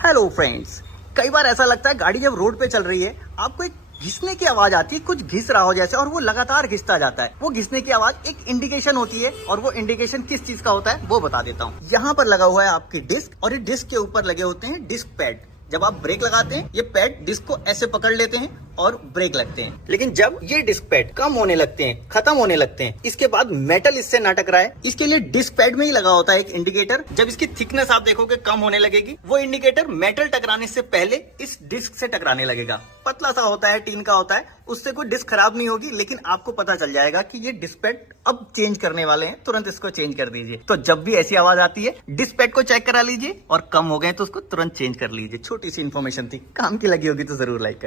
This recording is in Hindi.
हेलो फ्रेंड्स, कई बार ऐसा लगता है गाड़ी जब रोड पे चल रही है आपको एक घिसने की आवाज आती है, कुछ घिस रहा हो जैसे, और वो लगातार घिसता जाता है। वो घिसने की आवाज एक इंडिकेशन होती है, और वो इंडिकेशन किस चीज का होता है वो बता देता हूँ। यहाँ पर लगा हुआ है आपकी डिस्क, और ये डिस्क के ऊपर लगे होते हैं डिस्क पैड। जब आप ब्रेक लगाते हैं ये पैड डिस्क को ऐसे पकड़ लेते हैं और ब्रेक लगते हैं। लेकिन जब ये डिस्क पैड कम होने लगते हैं, खत्म होने लगते हैं, इसके बाद मेटल इससे ना टकराए, इसके लिए डिस्क पैड में ही लगा होता है एक इंडिकेटर। जब इसकी थिकनेस आप देखोगे कम होने लगेगी, वो इंडिकेटर मेटल टकराने से पहले इस डिस्क से टकराने लगेगा। पतला सा होता है, टीन का होता है, उससे कोई डिस्क खराब नहीं होगी, लेकिन आपको पता चल जाएगा कि ये डिस्क पैड अब चेंज करने वाले हैं, तुरंत इसको चेंज कर दीजिए। तो जब भी ऐसी आवाज आती है डिस्क पैड को चेक करा लीजिए, और कम हो गए तो उसको तुरंत चेंज कर लीजिए। छोटी सी इन्फॉर्मेशन थी, काम की लगी होगी तो जरूर लाइक करें।